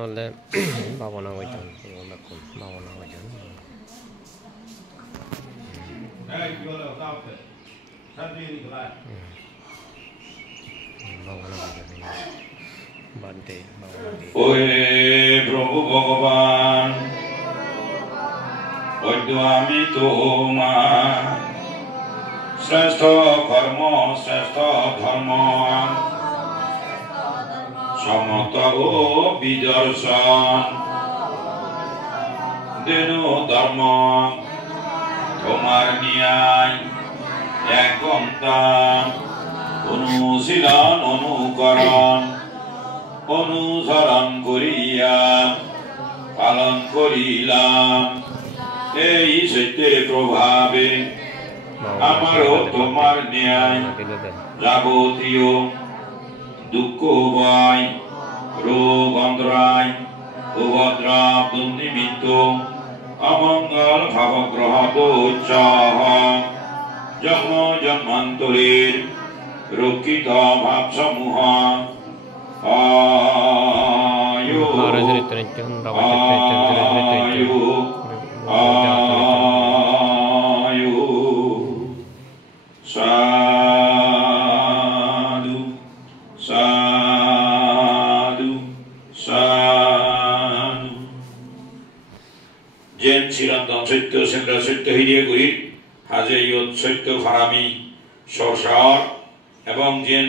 원래 마법하고 있잖아. 마법하고 있잖아. ওহে প্রভু ভগবান, বৈদ্য আমি তোমার শ্রেষ্ঠ কর্ম শ্রেষ্ঠ ধর্ম সমত ও বিদর্শন দেনু ধর্ম তোমার ন্যায় এক ঘন্টা অনুশীলন অনুকরণ অনুসরণ করিয়া পালন করিলাম। এই সত্যের প্রভাবে আমারও তোমার ন্যায় যাবতীয় দুঃখ ভয় রোগ অন্তরায় উপদ্রব দুর্নিমিত্ত অমঙ্গল ভাবগ্রহ দোচ্ছাহ জন্ম জন্মান্তরের রক্ষিত ভাবসমূহ আয়ু আয়ু সাধু সাধু সাধু। যেন চিরন্তন সত্য সেন্দ্র সত্য হিরিয়ে গুরির হাজে সত্য ফারামি সরসার এবং যেন